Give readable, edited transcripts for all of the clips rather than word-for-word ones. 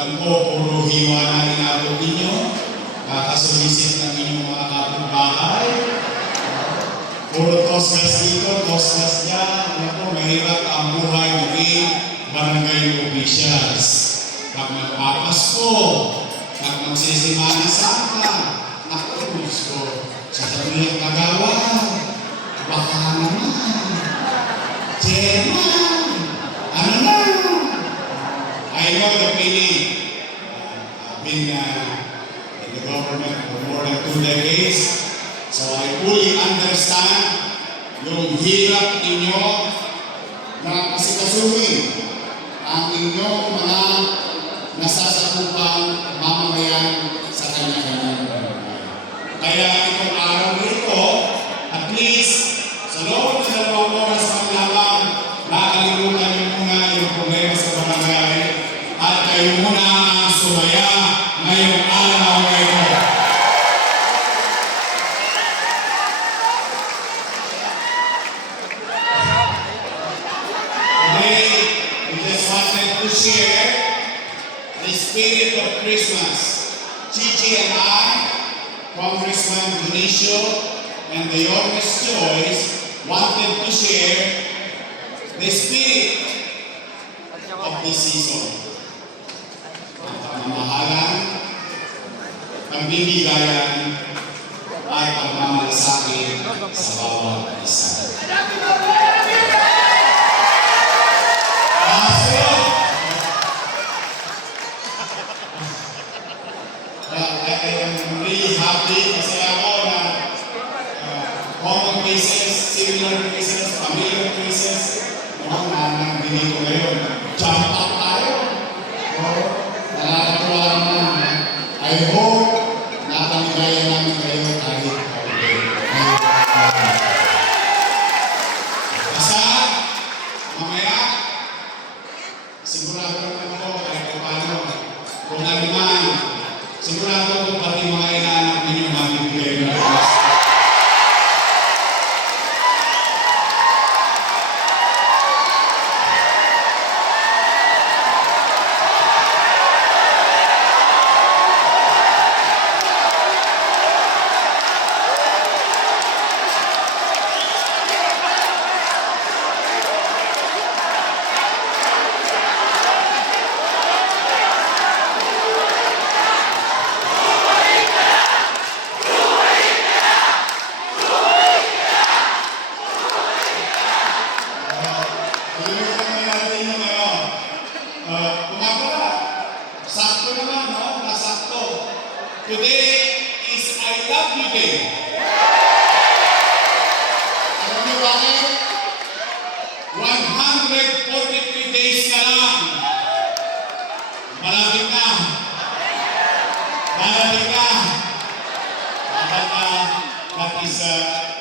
alam ko, puro hiwa na inabot ninyo. Kakasulisit ng inyong mga kapitbahay. Puro tosgas dito, tosgas dyan. Alam ko, mahirap ang buhay maging barangay officials. Pag magpapasko, pag magsisimana Santa, ako gusto. Sasabihin ang kagawan, baka naman, chairman, ano na? I know the feeling. I've been in the government for more than 2 decades, so I fully understand yung hirap ninyo na asikasuhin ang inyong mga nasasakupang mamamayan sa kanya-kanya. Kaya itong araw nito, at least sa loob ng 2 oras man lamang, nakalimutan niyo muna yung problema sa barangay at kayo muna ang sumaya ngayong araw na ito. Today, we just wanted to share the spirit of Christmas. Chichi and I, Congressman Dionisio, and the York's Choice wanted to share the spirit of this season. Ang pamamahalan, pagbibigayan, at pagmamalasakit sa bawat isa. I am really happy kasi ako na common cases, similar cases, familiar cases, na ganito ngayon. Jump up tayo. Nakakatuwa naman. I hope napanigaya namin kayo kahit kaunti. Basta, mamaya, sigurado naman ako kahit paano. Kung ano man, sigurado ko pati mga inaanak ninyo mabibigay na rin. Sakto naman, no? Nasakto. Today is I Love You Day. Alam niyo bakit? 143 days na lang. Malapit na. Malapit na. That is,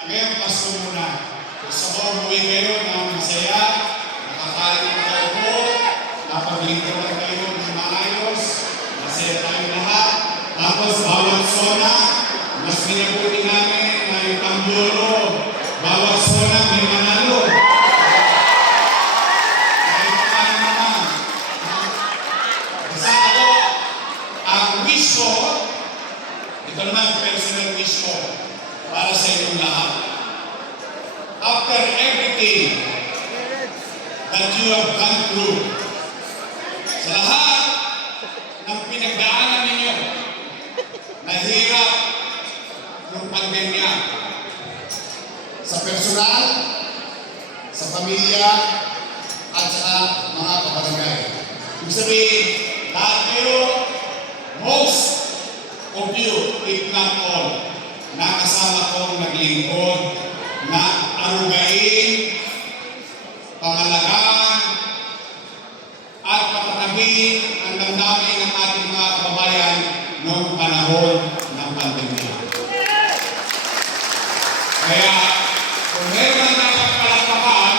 ngayon Pasko muna. Gusto ko umuwi kayo ng masaya. Nakakain na kayo po. Napaglingkuran kayo ng maayos. Masaya tayo lahat. Tapos bawat zona, mas pinabuti namin na yung Tambyolo. Bawat zona may manalo. Kahit paano naman. Basta ako, ang wish ko, ito naman personal wish ko para sa inyong lahat. After everything that you have gone through, sa lahat ng pinagdaanan ninyo, nahirap ng pandemya, sa personal, sa pamilya, at sa mga kabarangay. Ibig sabihin, lahat kayo, most of you, if not all, nakasama kong naglingkod na arugain, pangalagaan, at patatabihin ang damdamin ng ating mga kababayan noong panahon ng pandemya. Kaya, kung meron ang dapat palakpakan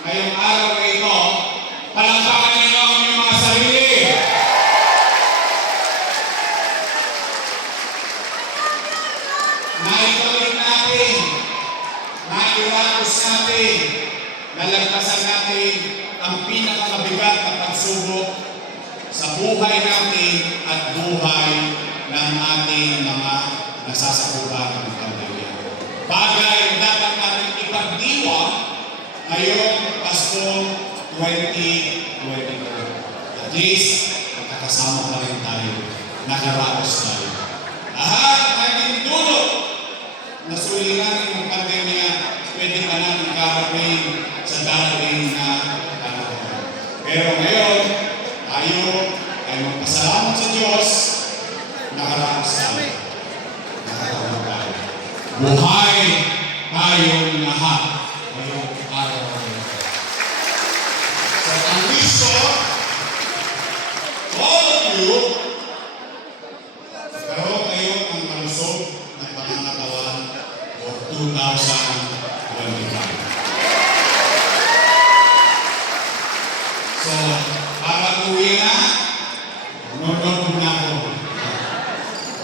ngayong araw na ito, palakpakan ninyo ang inyong mga sarili. Naituloy natin, nairapos natin, nalagpasan natin ang pinakamabigat na pagsubok sa buhay natin at buhay ng ating mga nasasakupan ng pandemya. Bagay na dapat natin ipagdiwa ngayong Pasko 2022. At least, magkakasama pa rin tayo, nakaraos tayo. Lahat naging dulot na suliranin ng pandemya, pwede pa natin karapin sa darating na panahon. Pero ngayon, tayo ay magpasalamat sa Diyos, nakaraos tayo. Nakaraos tayo. Buhay tayong lahat ngayong araw na ito. So, ang gusto, all of you, karoon kayo ang malusog ng pangangatawan for 2025. So, para uwi na, nonton muna ako.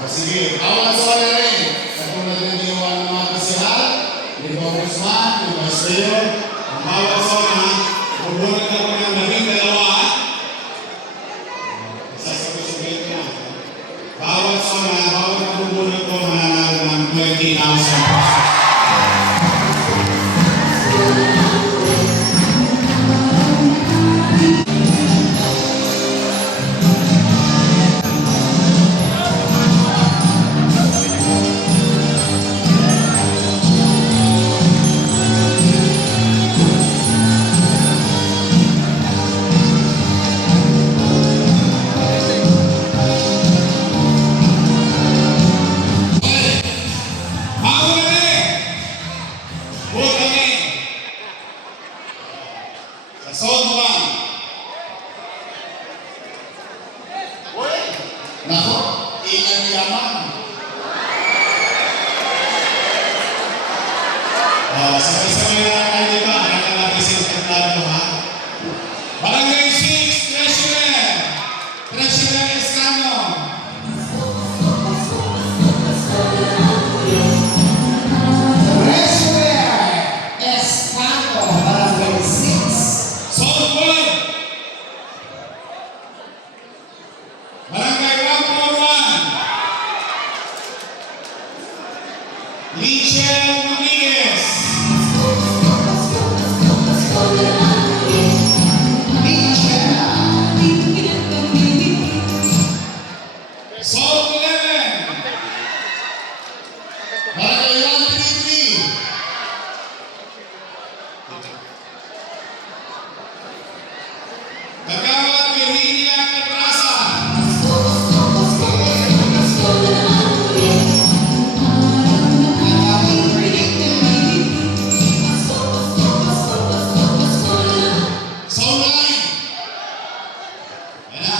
O sige, awal sa wala rin. Katulad ng ginawa ng mga kasihal, ni Congressman, ni Vice Mayor, ang bawat zona, bubunod ako ng 12. Isasabi na. Bawat zona, bawat nabubunod ko, mananalo ng 20,000 pesos. Zone 1. Uy! Nako, ilan yaman. Sabay-sabay na tayo dito. Anak natin si Taglado, ha? Barangay 6, Treasurer! Treasurer Escano! Treasurer Escano, Barangay 6. Zone 1. Barangay 141. Lichel Rodriguez. Zone 11. Barangay 133. Kagawad Virginia Petrasa. Zone 9. Yan na.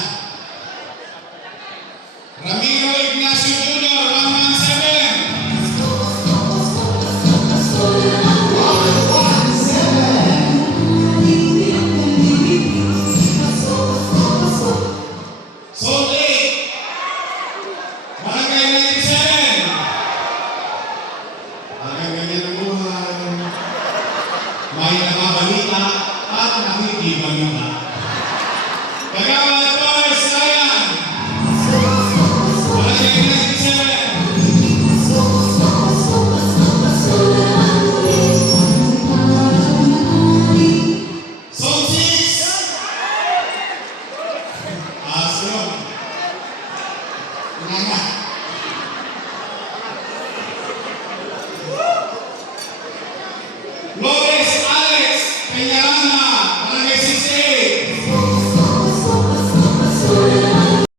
Ramiro Ignacio Jr. 117. Zone 8. Barangay 97. Hanggang ganyan ang buhay. May nakabalita at nakikibalita. Kagawad Torres Ryan. Barangay 97. Zone 6. Aso. Nana. Flores Alex Peñaranda.